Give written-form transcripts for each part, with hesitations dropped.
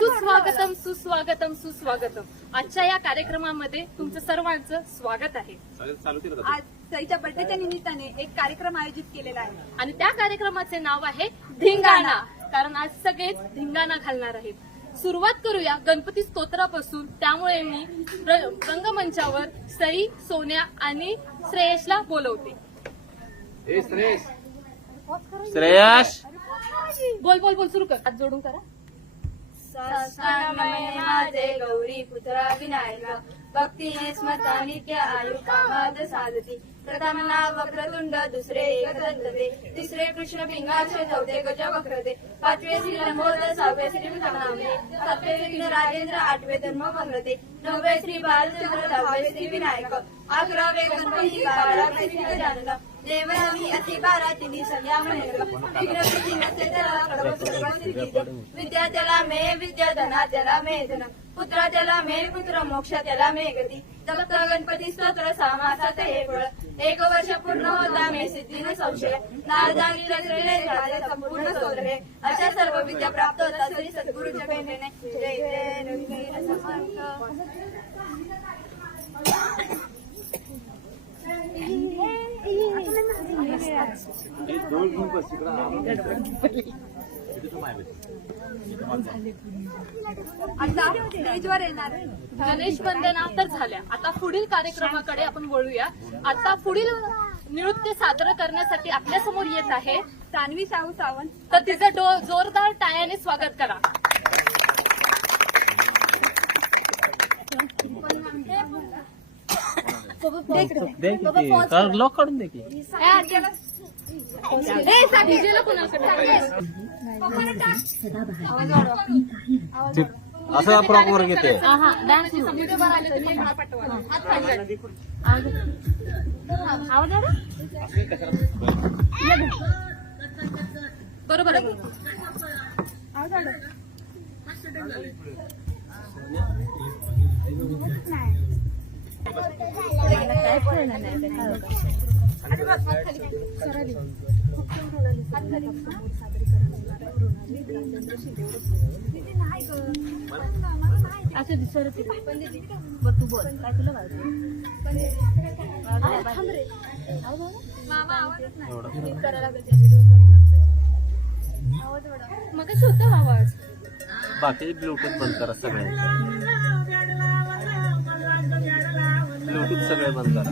सुस्वागतम सुस्वागतम सुस्वागतम. आजच्या या कार्यक्रमामध्ये तुमचं सर्वांचं स्वागत आहे. आज सईच्या बर्थडेच्या निमित्ताने एक कार्यक्रम आयोजित केलेला आहे आणि त्या कार्यक्रमाचे नाव आहे धिंगाणा. कारण आज सगळेच धिंगाणा घालणार आहेत. सुरुवात करूया गणपती स्तोत्रापासून. त्यामुळे मी रंगमंचावर सई, सोन्या आणि श्रेयसला बोलवते. श्रेयस बोल बोल बोल सुरू कर. हात जोडून करा. माझे गौरी पुत्रा विनायक भक्तीने स्मरता नित्य आयु कामाद साधती. प्रथम नाव वक्रतुंड, दुसरे एकदंतते, तिसरे कृष्ण पिंगाचे, चौथे गज वक्रते, पाचवे श्री लंबोदर, सहावे श्री विक्रमांबे, सातवे विघ्न राजेंद्र, आठवे धर्म भंगते, नववे श्री बालचंद्र, दहावे श्री विनायक, अकरावे गणपती, बारावे श्री गजानन, देवनवी अति बारा तिन्ही सगळ्या म्हणेल. विघ्नपती नसे त्याला कडव सर्व सिद्धी. विद्या त्याला मे विद्या, धना त्याला मे धन, पुत्रा त्याला मे पुत्र, मोक्ष त्याला मे गती. दत्त गणपती स्तोत्र समासात हे फळ, एक वर्ष पूर्ण होता मे सिद्धीने संशय. नारदानी रचलेले झाले संपूर्ण स्तोत्रे, अशा सर्व विद्या प्राप्त होता श्री सद्गुरूच्या प्रेरणेने. जय जय रघुवीर समर्थ. आता स्टेजवर येणार गणेश वंदना तर झाल्या. आता पुढील कार्यक्रमाकडे आपण वळूया. आता पुढील नृत्य सादर करण्यासाठी आपल्या समोर येत आहे सानवी शाहू सावंत. तर तिचं जोरदार टाळ्याने स्वागत करा. लॉक काढून दे की. असं प्रॉपर घेते. बरोबर आहे. अच्छा दिसत तू बोल काय तुला मग कशी होतं आवाज. बाकी ब्लूटूथ बंद करा सगळ्यांचे. ब्लूटूथ सगळे बंद करा.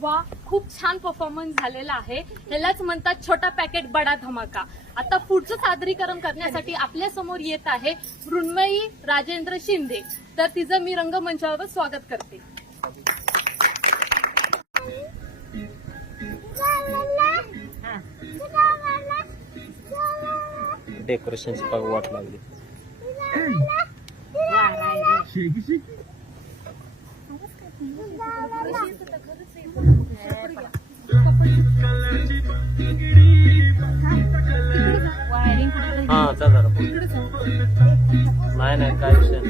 वा, खूप छान परफॉर्मन्स झालेला आहे. ह्यालाच म्हणतात छोटा पॅकेट बडा धमाका. आता पुढचं सादरीकरण करण्यासाठी आपल्या समोर येत आहे मृण्मयी राजेंद्र शिंदे. तर तिचं मी रंगमंचावर स्वागत करते. डेकोरेशनची पाग वाट लागली. हा जा जरा. नाही काय विषय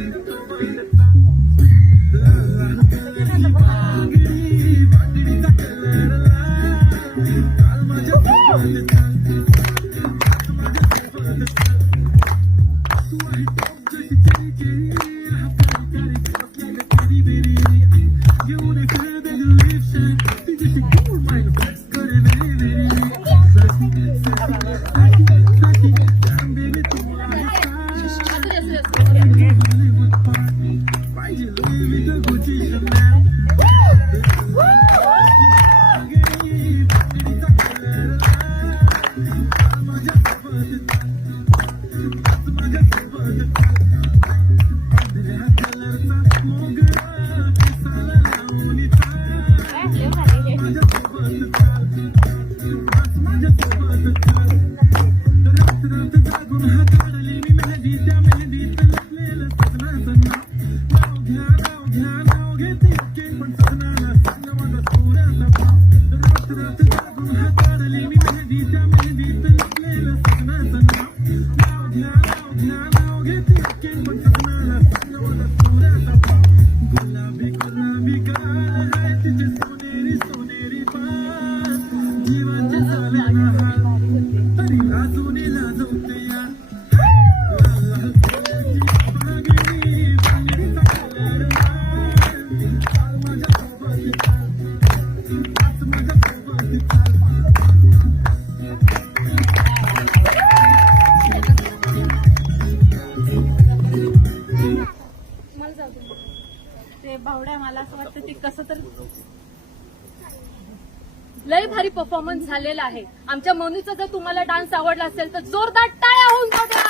Color ते भावड्या मला असं वाटतं ते कसं तर लय भारी परफॉर्मन्स झालेला आहे. आमच्या मोनूचा जर तुम्हाला डान्स आवडला असेल तर जोरदार टाळ्या होऊन जाऊ द्या.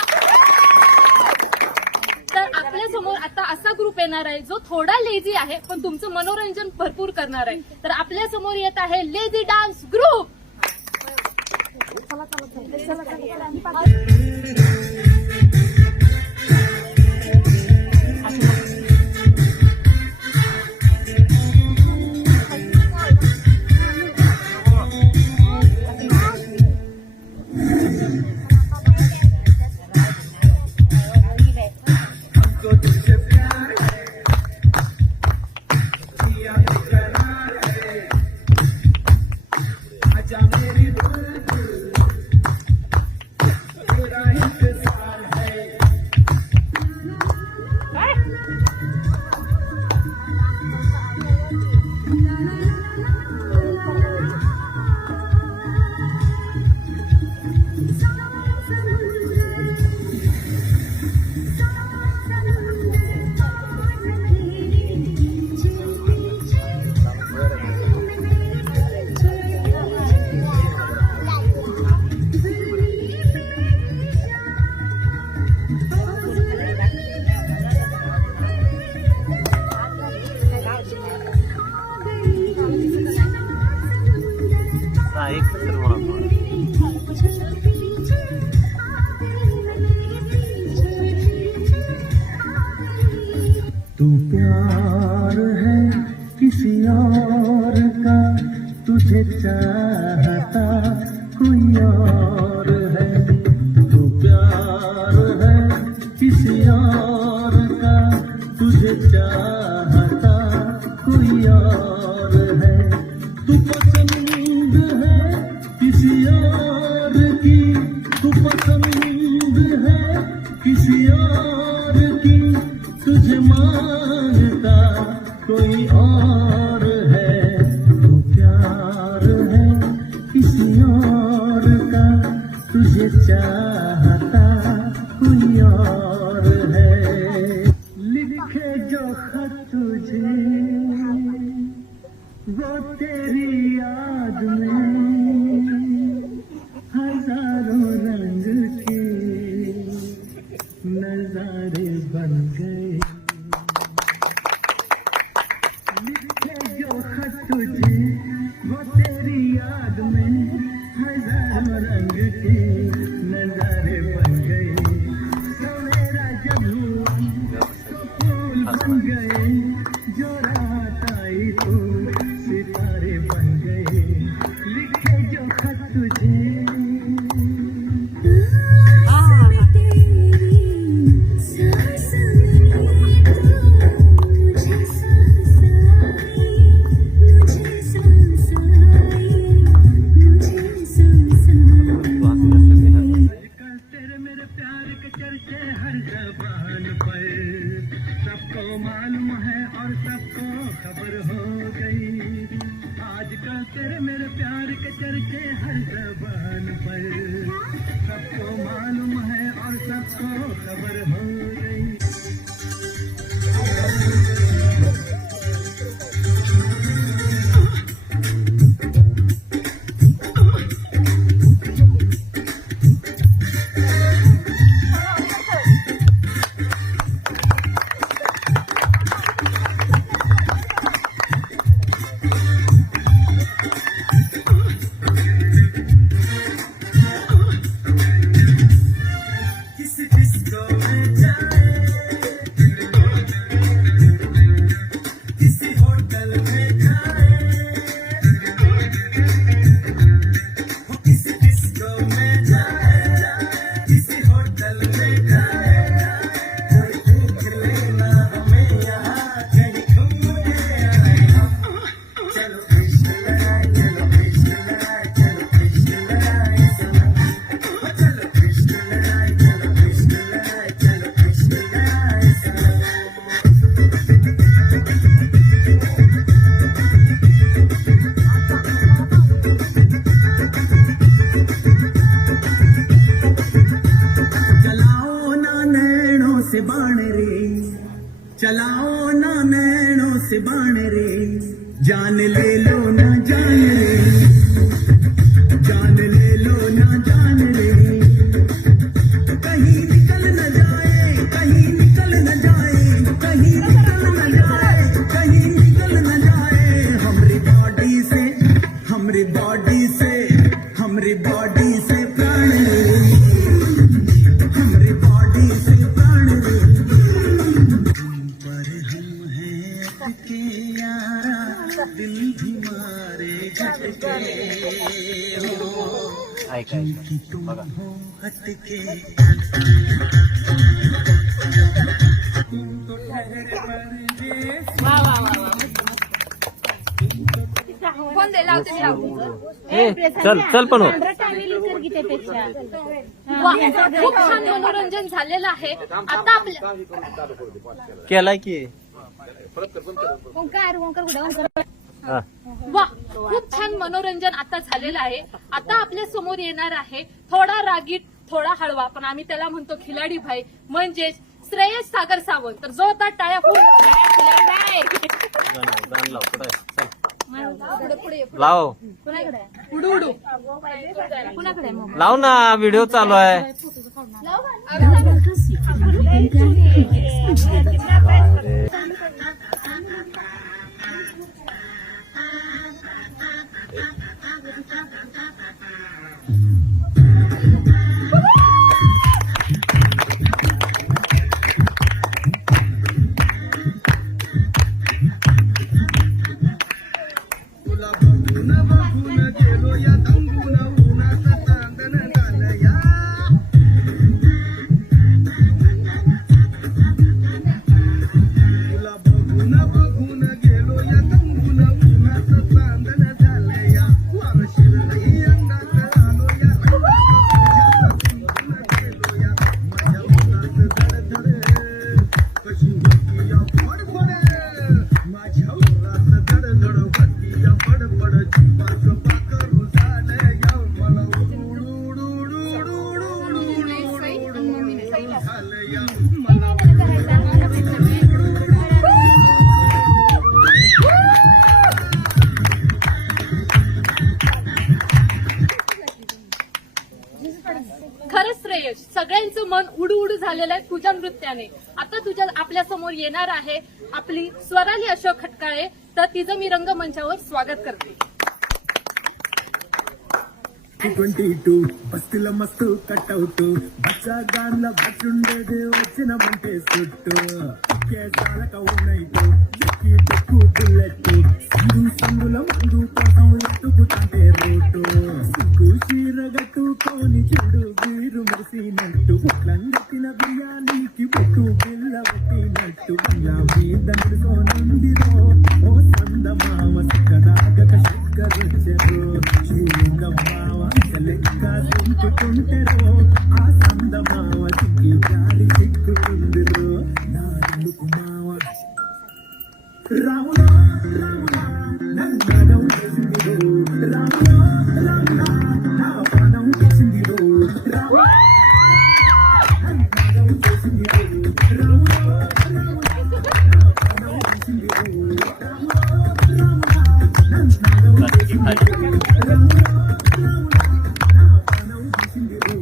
तर आपल्या समोर आता असा ग्रुप येणार आहे जो थोडा लेझी आहे पण तुमचं मनोरंजन भरपूर करणार आहे. तर आपल्या समोर येत आहे लेझी डान्स ग्रुप. एक तर मला तू प्यार है किसी और का, तुझे चाहता कोई और है। तू प्यार है किसी और का, तुझे चाहता कोई और है। तू पसंद है किसी और की, तू पसंद है किसी और की, तुझे मांगता कोई और है। तू प्यार है किसी और का, तुझे चाहता कोई और है। लिखे जो खत तुझे वो तेरी याद में हजारों रंग के नजारे बन गए। लिखे जो खत तुझे वो तेरी याद में हजारों रंग के नजारे बन गए। सवेरा जब हुआ तो फूल बन गए, जो रात आई तो सितारे बन गए। लिखे जो खत तुझे सबको मालूम है और सबको खबर हो गई। आजकल तेरे मेरे प्यार के चर्चे हर ज़बान पर, सबको मालूम है और सबको खबर हो गई। चलाओ ना नैनों से बाण रे, जान ले लो ना जान रे, जान ले लो ना जान रे, कहीं निकल न जाए, कहीं निकल न जाए, कहीं निकल न जाए, कहीं निकल न जाए, हमरी बॉडी से, हमरी बॉडी से, हमरी बॉडी से प्राण रे, हमरी बॉडी से प्राण रे, पर हम हैं अटके यारा, दिल भी मारे झटके हो, ऐका कि तुम बघा हो हटके। वा वा वा वा. फोन दे लावते मी लावते. ए चल चल पण हो. वा, खूप छान मनोरंजन झालेलं आहे. आता आपल्या केलाय की ओंकार ओंकार कुठे हा वा, खूप छान मनोरंजन आता झालेलं आहे. आता आपल्या समोर येणार आहे थोडा रागीट थोडा हळवा, पण आम्ही त्याला म्हणतो खिलाडी भाई, म्हणजेच श्रेयस सागर सावंत. तर जो आता टाळ्या खिलाडी भाई गाणं लाव पुढे चल पुढे ये. लाव उडू उडू. कुणाकडे आहे मोबाईल? लाव ना व्हिडिओ चालू आहे. तुला बघून गेलो या दंगून उन्हाचं चांदण झालं या, तुला बघून गेलो या दंगून उन्हाचं चांदण झालं या, वारशीर नाही अंगात आलो या, गेलो या, माझ्या मनात धडधड कशी होती या फडफड, माझ्या मनात धडधड होती या फडफड, जीवाचं पाखरू झालं या, मला झालं या, मला खरंच श्रेयस, सगळ्यांचं मन उडू उडू झालेलं आहे तुझ्या नृत्याने. आता तुझ्या आपल्या समोर येणार आहे आपली स्वराली अशोक खटकाळे. तर तिचं मी रंगमंचावर स्वागत करते. T22 బస్సుల మస్తు కట్టవుతూ బచ్చగాన్ల బచ్చుండేది వచ్చిన మంటే చుట్టూ కేసాలక ఉన్నైతూ ఎక్కి తక్కు బుల్లెట్ సందు సందుల మందు కోసం ఎత్తుకుతాంటే రోడ్డు సిగ్గు చీరగట్టుకొని చెడు వీరు మురిసినట్టు పొట్లంగట్టిన బిర్యానీకి బొట్టు బిల్ల పెట్టినట్టు బిల్లా మీద నిలుసోనుందిరో ఓ సంద మామ సిక్కదాగక సిక్కదొచ్చరు శ్రీలింగమ్మావ లెక్క తుంటుకుంటారో ఆ సంద మావ సిక్కి గాలి సిక్కుతుందిరో నాలుగు మావ రాముడా రాముడా నన్ను చేసిందిరో రాముడా రాముడా నా ప్రాణం చేసిందిరో రాముడా నన్ను చేసిందిరో రాముడా రాముడా నా ప్రాణం చేసిందిరో రాముడా రాముడా నన్ను చేసిందిరో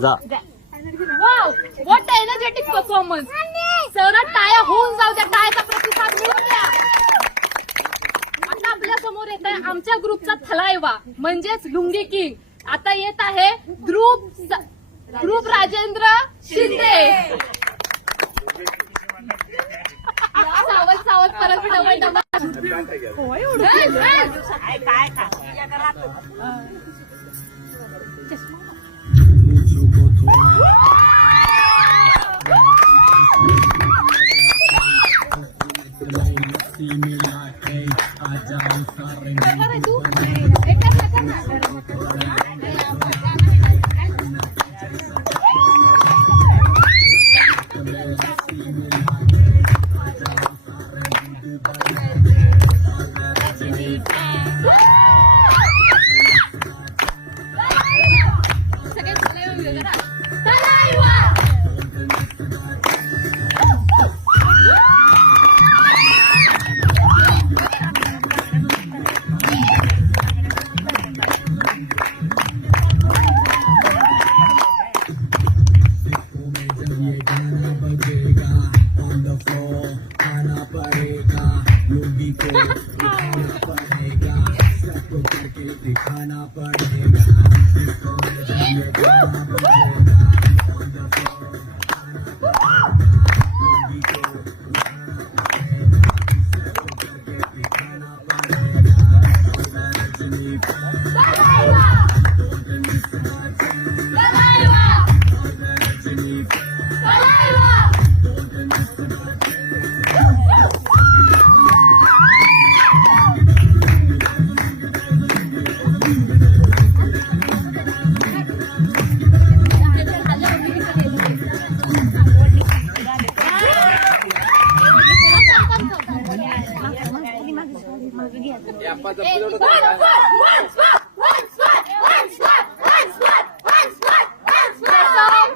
जा. Wow, what energetic performance. सरळ टाळ्या होऊन जाऊ द्या, टाळ्याचा प्रतिसाद मिळू द्या. आता आपल्या समोर येत आहे आमच्या ग्रुपचा थलायवा म्हणजेच लुंगी किंग. आता येत आहे ध्रुव राजेंद्र शिंदे. सावध सावध परत डबल डबल.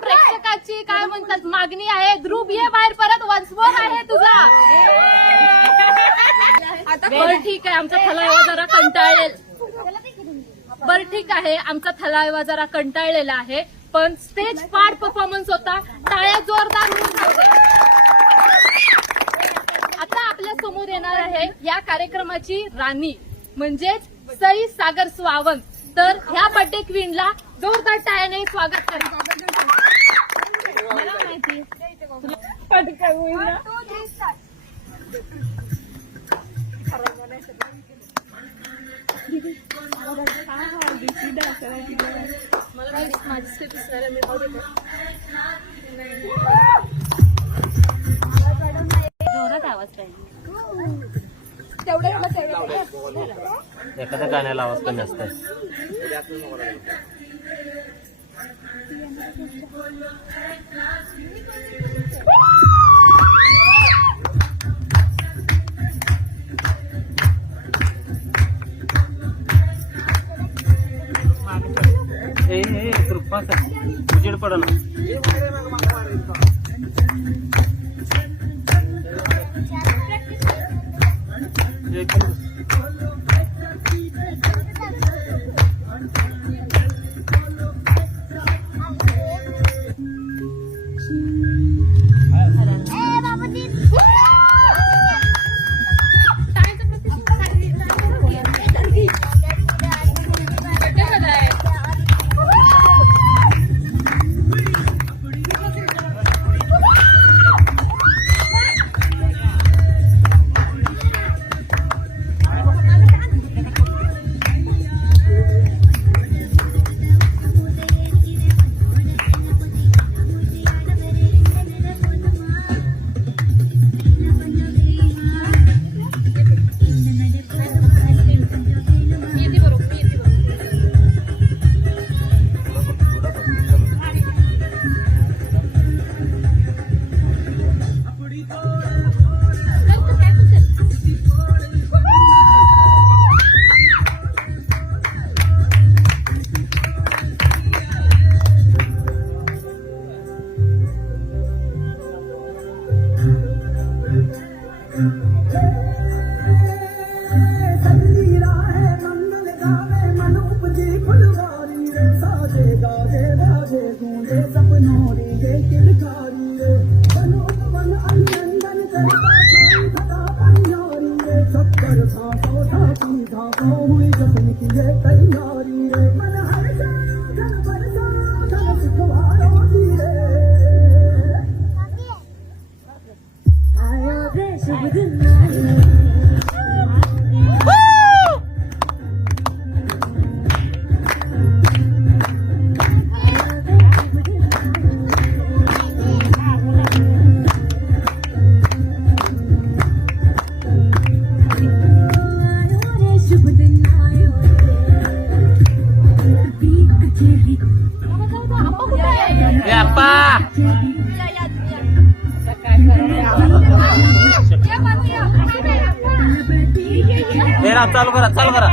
प्रेक्षकाची काय म्हणतात मागणी आहे. ध्रुव ये बाहेर परत, वन्स मोर आहे तुझा. बरं ठीक आहे, आमचा थलायवा जरा कंटाळलेला आहे, पण स्टेज पार परफॉर्मन्स होता. टाळ्या जोरदार होऊन जाऊ दे. आता आपल्या समोर येणार आहे या कार्यक्रमाची राणी म्हणजेच सई सागर स्वावंत. तर ह्या बर्थडे क्वीनला जोरदार टाळ्याने स्वागत करा. मला माहिती माझी स्टेटस जोरात आवाज पाहिजे. एखाद्या गाण्याला आवाज कमी असतो. कृपा उजेड पड ना. चालू करा चालू करा.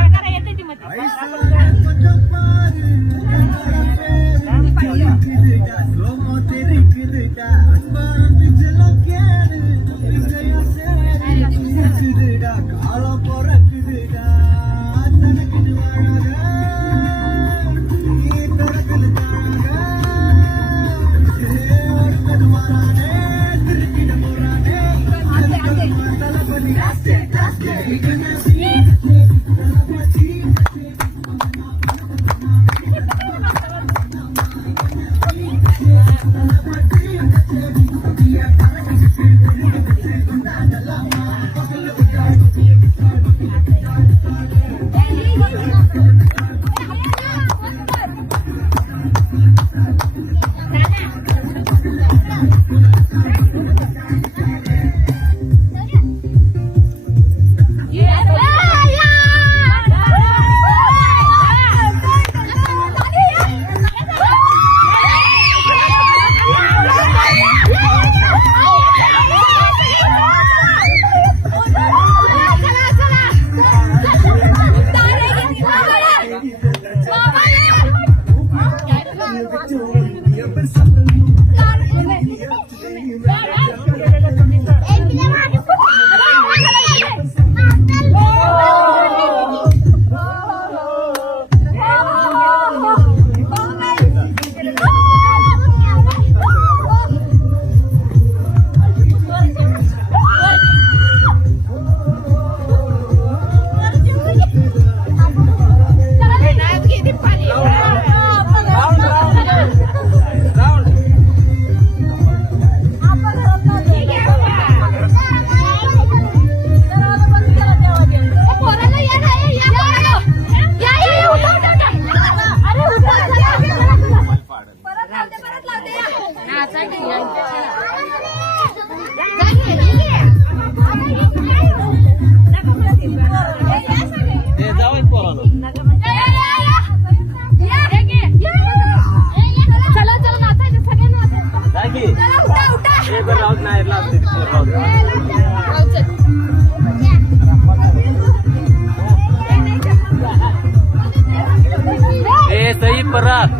सही परत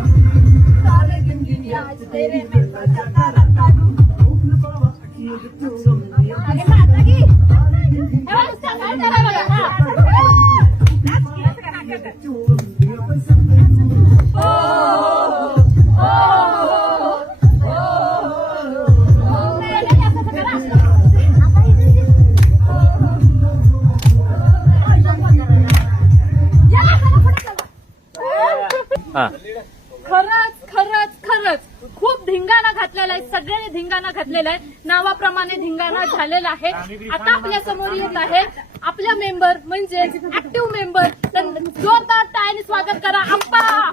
खरंच खरंच खरंच खूप धिंगाणा घातलेला आहे. सगळ्यांनी धिंगाणा घातलेला आहे. नावाप्रमाणे धिंगाणा झालेला आहे. आता आपल्या समोर येत आहे आपल्या मेंबर म्हणजे ऍक्टिव्ह मेंबर. जोरदार टाळ्याने स्वागत करा आप्पा.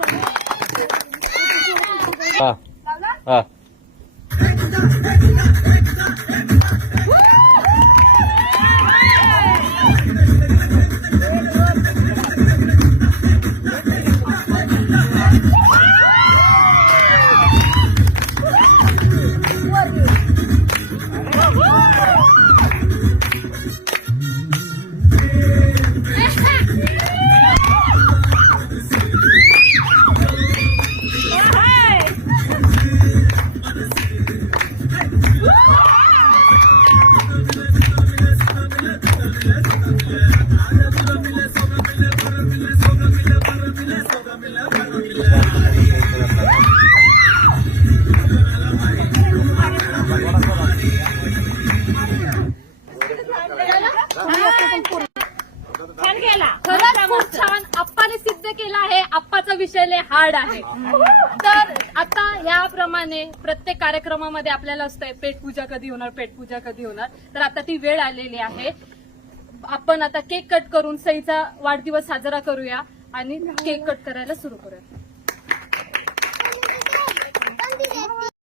खरंच खूप छान आप्पाने सिद्ध केलं आहे. आप्पाचा विषय लय हार्ड आहे. तर आता याप्रमाणे प्रत्येक कार्यक्रमामध्ये आपल्याला असतंय पेटपूजा कधी होणार, पेटपूजा कधी होणार. तर आता ती वेळ आलेली आहे. आपण आता केक कट करून सईचा वाढदिवस साजरा करूया आणि केक कट करायला सुरू करूया.